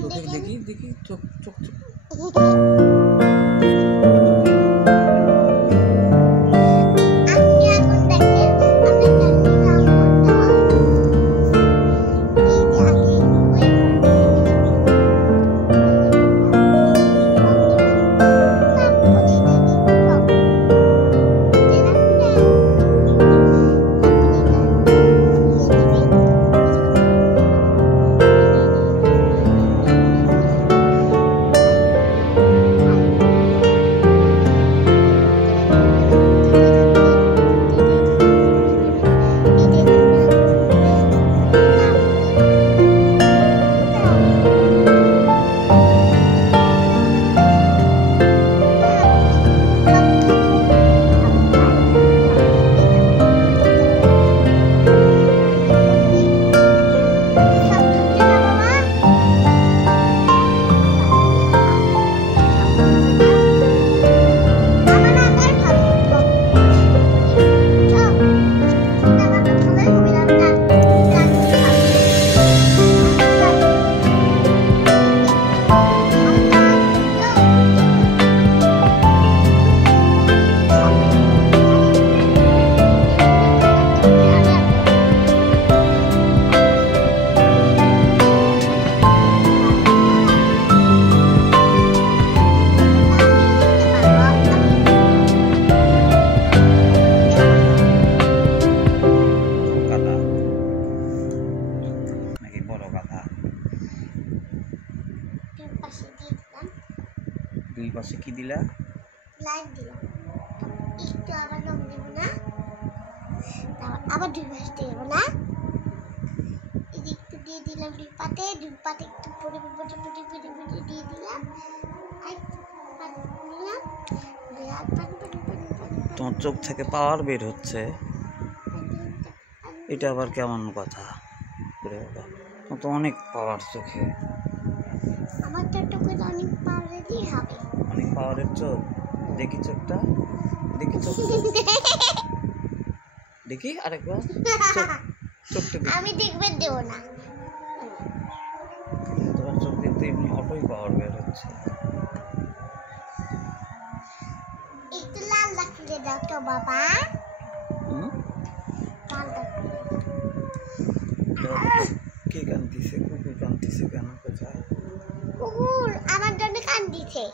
চোখে দেখি দেখি চোখ চোখ চোখ দুই পাশে কি দিলা? লাইট দিলাম। একটু আবার রং দেব না, আবার দুই পাশে দেব না, একটু দিয়ে দিলাম দুই পাতে একটু পরে দিয়ে দিলাম। তোমার চোখ থেকে পাওয়ার বের হচ্ছে, এটা আবার কেমন কথা? তো অনেক পাওয়ার চোখে, আমার তো অনেক পাওয়ারেরই হবে। অনেক পাওয়ারের চোখ। দেখি চোখটা, দেখি চোখ, দেখি আরেকবার চোখটা। আমি দেখবে দেব না, তোমার চোখ দেখতে এমনি অটোই পাওয়ার বের হচ্ছে। একটু লাল লাগতে দাও তো বাবা। কে কান্দিছে? কুকুর কান্দিছে কেন? কোথায় কুকুর আমার জন্য কান্দিছে।